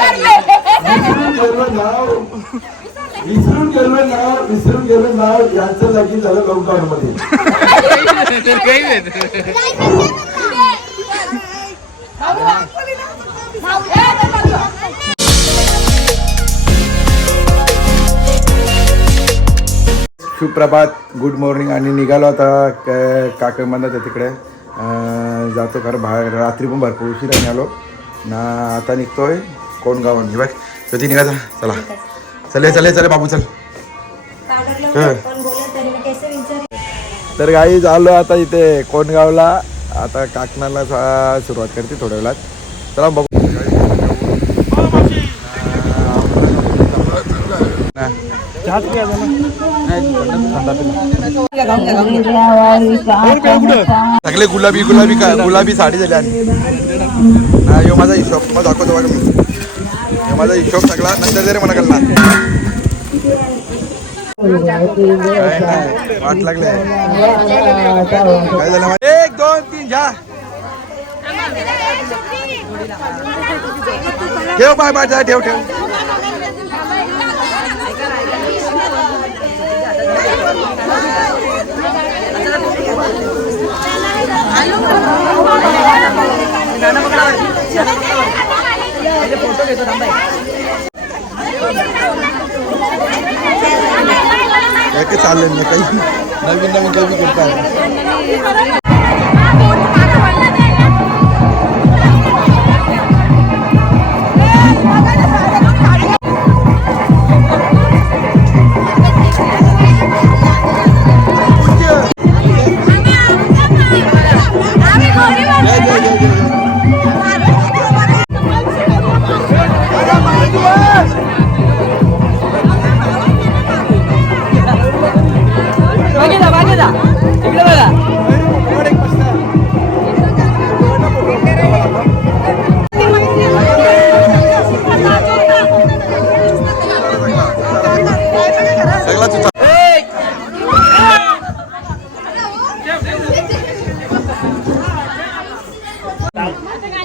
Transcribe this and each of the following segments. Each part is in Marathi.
विसरून गेलं नाव विसरून गेलं नाव विसरून गेलं नाव यांचं लगीन झालं लॉकडाऊन मध्ये सुप्रभात गुड मॉर्निंग आणि निघालो आता काकड मंदाच्या तिकडे. जातो कारण बाहेर. रात्री पण भरपूर उशीर निघालो ना आता निघतोय. कोण गाव बघ ती निघायचा चला. चले चले चले बाबू चल. तर गाई झालो आता इथे कोणगावला आता काकणाला सा- सुरुवात करते थोड्या वेळात. चला बघू सगळे गुलाबी गुलाबी का गुलाबी साडी झाली आणि यो माझा हिशोब. मग दाखवतो बघा मी. माझा हिशोब सगळा नंतर जरी मला कळला काय? नाही वाट लागले काय झालं एक दोन तीन घ्या ठेव बाय बाय जा, ठेव. ठेव काय काय चाललं नाही काही? नवीन नवीन काही करतात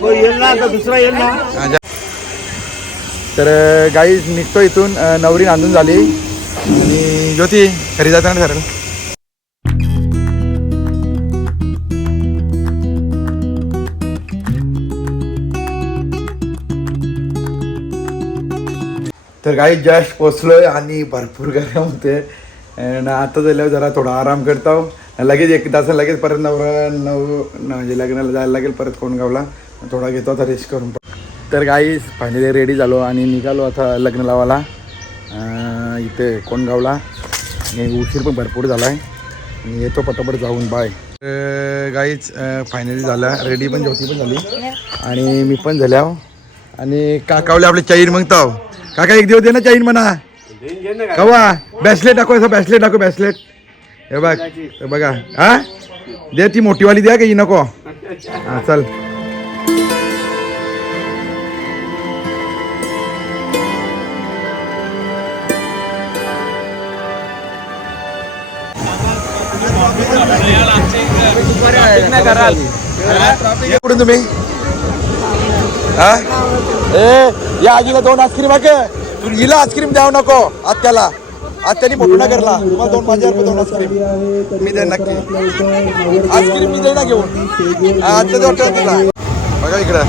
दुसरा येईल ना तर गाई निघतो इथून नवरी नांदून झाली. आणि ज्योती घरी जाताना ठरलं तर गाई जस्ट पोचलोय आणि भरपूर गरम होते. आणि आता झाल्यावर जरा थोडा आराम करतो. लगेच एक तास लगेच परत नवरा नऊ म्हणजे लग्नाला जायला लागेल परत कोणगावला थोडा घेतो आता रेस्ट करून. तर काही फायनली रेडी झालो आणि निघालो आता लग्न लावायला. इथे कोणगावला आणि उशीर पण भरपूर झाला आहे आणि येतो पटापट जाऊन बाय गाईच फायनली झाला. रेडी पण ज्योती पण झाली. आणि मी पण झाल्या आणि काकावले आपले चाईन मागताव. काका एक दिवस दे ना चाईन म्हणा. कवा? बॅसलेट दाखव असं बॅसलेट दाखव बॅसलेट हे बघ हे बघा. हा? दे ती मोठीवाली द्या का ही नको? हा चल. ये कुठून तुम्ही? हा? ए या आजीला दोन आईस्क्रीम आहे तू हिला आईस्क्रीम द्यावं नको आत्याला. आत्याने फोटो ना करला तुम्हाला दोन माझ्या रुपये दोन आईस्क्रीम. मी दे नक्की. आईस्क्रीम मी दे ना घेऊन. हा, आत्या ठेव तिला. बघा इकडं.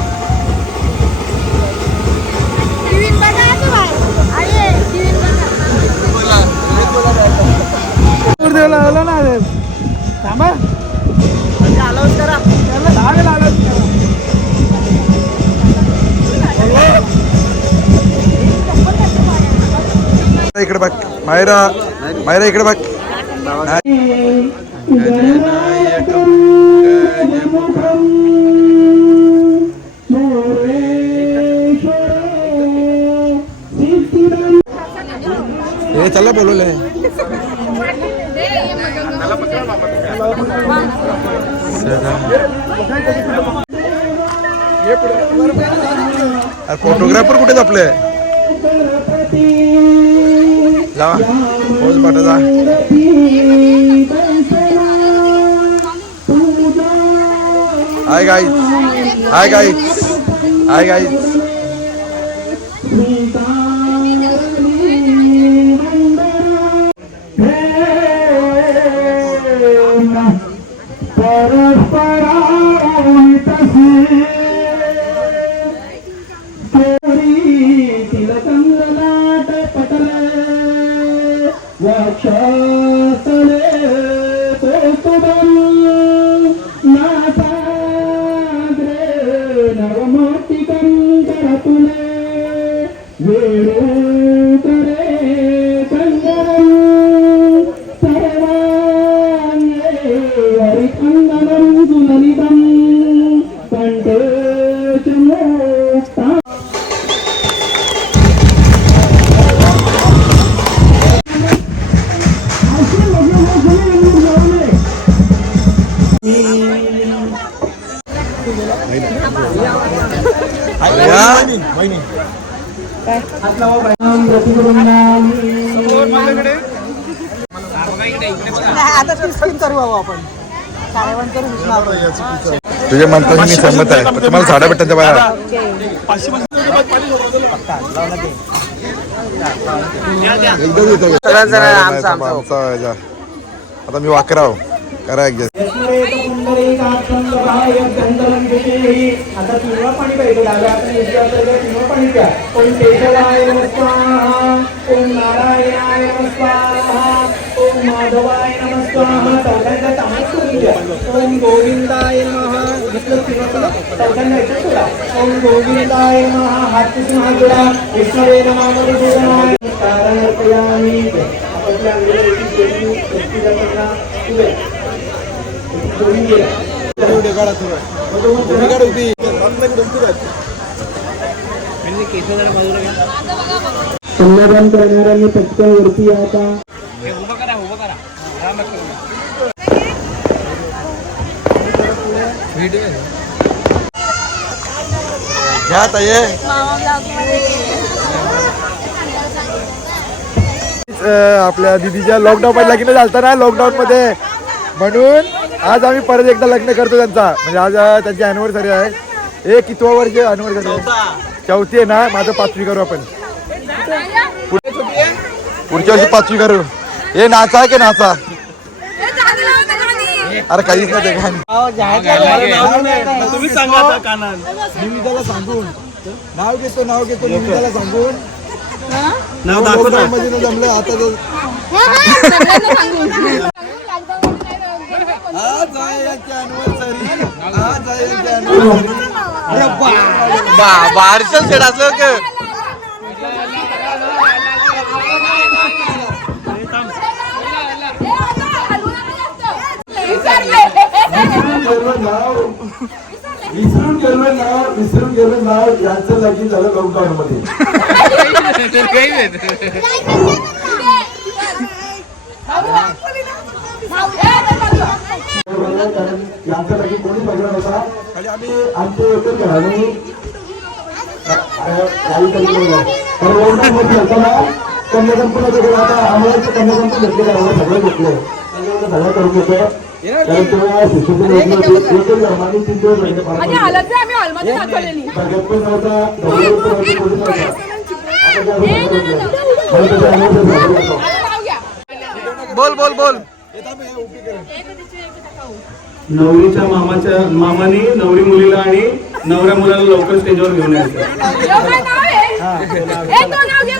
इकडे बघ. मायरा मायरा इकडे बघ. हे चला बोलवले फोटोग्राफर कुठे आपले जावा. पोच पाठा जा hi guys hi guys hi guys आता टिफिन करू बाबा आपण. साडेवन करू उष्णा तुझ्या म्हणताशी मी सहमत आहे पण तुम्हाला साड्या भेटतात बाहेर आमचं, आमचं. आमचा ह्याचा. आता मी वाकराव. करा ओम नारायणाय द्या गोविंदाय नमः. ओम गोविंदाय हात जोडा विष्णवे मधुसूदनाय कारण अर्पयामी आपल्या अंगाला एक जोडणी व्यक्तिगतांना उभे जोडून गेला संमेलन करणाऱ्यांनी पटकन वरती या आता घ्या आता ये आपल्या दिदीच्या लॉकडाऊन मध्ये लग्न झालं ना? लॉकडाऊन मध्ये. म्हणून आज आम्ही परत एकदा लग्न करतो त्यांचा. म्हणजे आज त्यांची अॅनिव्हर्सरी आहे. हे कितवा वर्ष अॅनिव्हर्सरी आहे? चौथी. आहे ना? माझं पाचवी करू आपण. पुढच्या वर्षी पाचवी करू. हे नाचा आहे की नाचा? अरे काहीच नाही. तुम्ही सांगून. नाव घेतो नाव घेतो निविदाला सांगून. नाव दाखवता जमलं आता आज आहे यांची anniversary. आज आहे यांची anniversary. अरे बा- बाहेरचं सेट असलं का? विसरून गेलं नाव विसरून गेलं नाव विसरून गेलं नाव यांचं लगीन झालं लॉकडाऊन मध्ये कारण कोणी बघलं नव्हता. आमचे एकच असताना आता आम्हाला सगळं घेतलं सगळं करून घ्या. बोल बोल बोल. नवरीच्या मामाच्या मामाने नवरी मुलीला आणि नवऱ्या मुलाला लवकर स्टेजवर घेऊन यायचं. एवढं नाव आहे? ए, तो नाव घे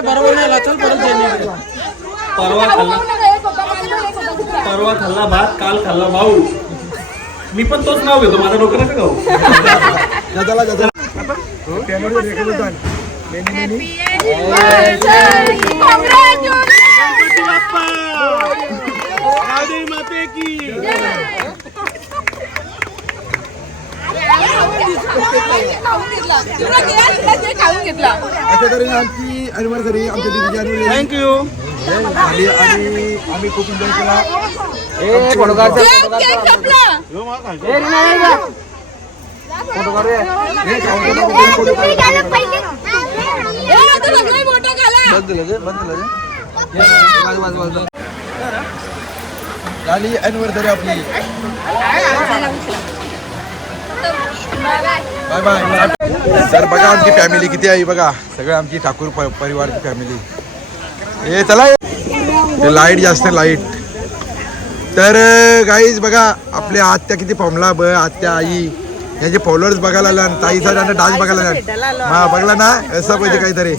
बरोबर नाही चल परत परवा खाल्ला. परवा खाल्ला भात काल खाल्ला भाऊ. मी पण तोच नाव घेतो माझा डोकं नका गाऊ अशा तऱ्हेने आमची अनिव्हर्सरी आमच्या दिदीची अनिव्हर्सरी थँक्यू झाली आणि आम्ही खूप एन्जॉय केला. ए, आता सगळे झाली अनिव्हर्सरी आपली बाय बाय सर बघा आमची फॅमिली किती आहे बघा. सगळं आमची ठाकूर प- परिवारची फॅमिली ए चला. लाइट जास्त लाइट तर गाईज बघा आपल्या आत्या किती फॉर्मला ब आत्या आई. यांचे फॉलोअर्स बघायला आला ताईचा डान्स बघायला. हा बघला ना? असं पाहिजे काहीतरी.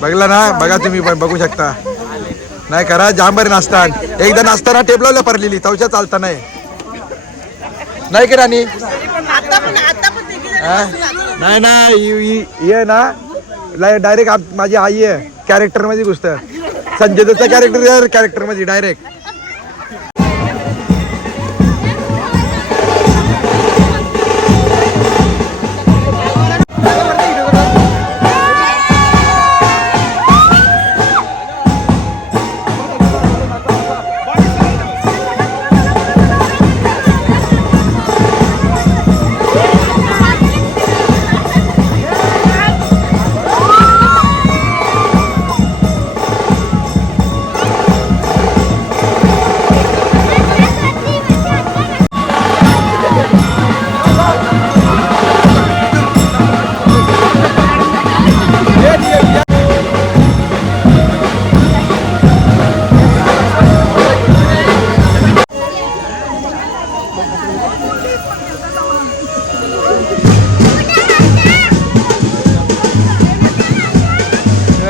बघला ना? बघा तुम्ही पण बघू शकता. नाही करा. जाम बरे नाचतात एकदा नाचताना टेबलावला पडलेली तवच्या चालता नाही. नाही की राणी? नाही ना. आहे ना डायरेक्ट माझी आई आहे. कॅरेक्टरमध्ये घुसत. संजय दत्तचा कॅरेक्टर कॅरेक्टरमध्ये डायरेक्ट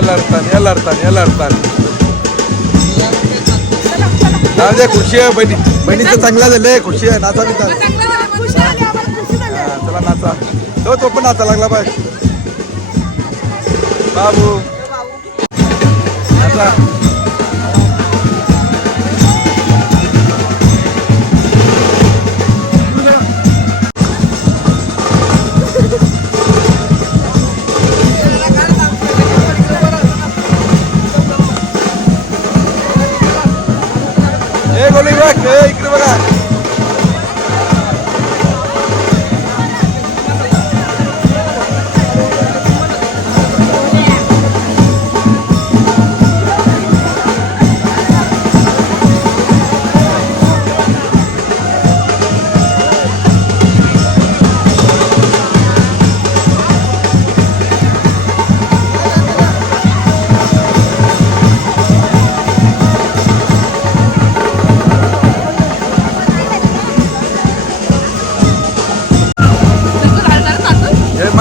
எல்லாருத்தான் याला எல்லாருத்தான் नाव खुशी आहे बहिणी बहिणीचं चांगला झाले खुशी आहे नाचा बिचा चला नाचा तो तो पण नाचा लागला बाय बाबू नाचा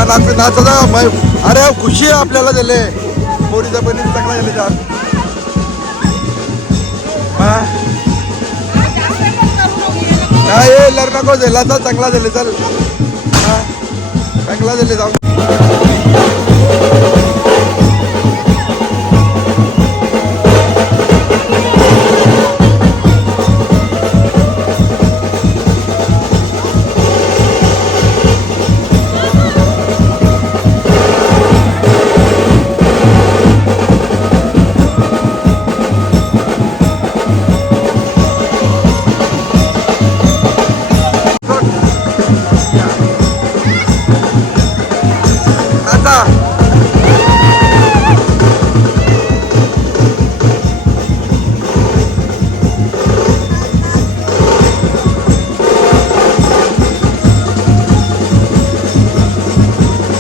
हे नाचा अरे खुशी आहे आपल्याला झाले मोरीचा बहिणी चांगला झाले जाम हा? नाही लर नको झाला चांगला झाले चल. चांगला झाले जाऊ.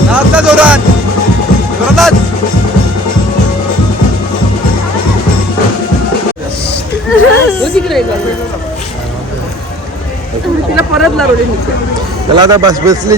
नाचा जोरात. जोरात तिला परत लावले चला आता बस बसली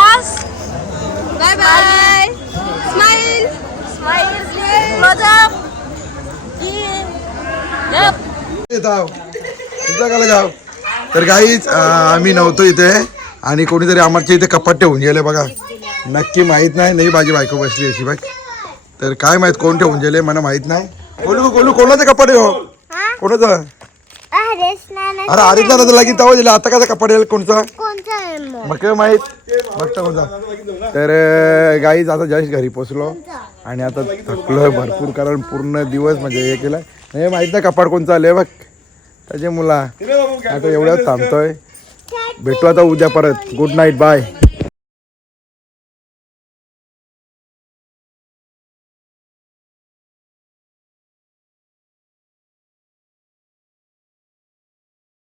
जाव तर काहीच आम्ही नव्हतो इथे आणि कोणीतरी आमच्या इथे कपाट ठेवून गेले बघा. नक्की माहीत नाही नाही माझी बायको बसली अशी बघ. तर काय माहीत कोण ठेवून गेले मला माहीत नाही. कोलू कोलू कोणाचं कपाट हो? कोणाचं? अरे अरे ना लगेच तेव्हा दिला आता कसा कपडे येईल कोणचा? मग? मग काय माहीत? बघता कोणता तर गाईज आता जस्ट घरी पोचलो. आणि आता थकलोय भरपूर कारण पूर्ण दिवस म्हणजे हे केलं हे माहीत नाही कपाड कोणचा आले बघ. त्याचे मुला. आता एवढ्याच थांबतोय. भेटू आता उद्या परत. Good night bye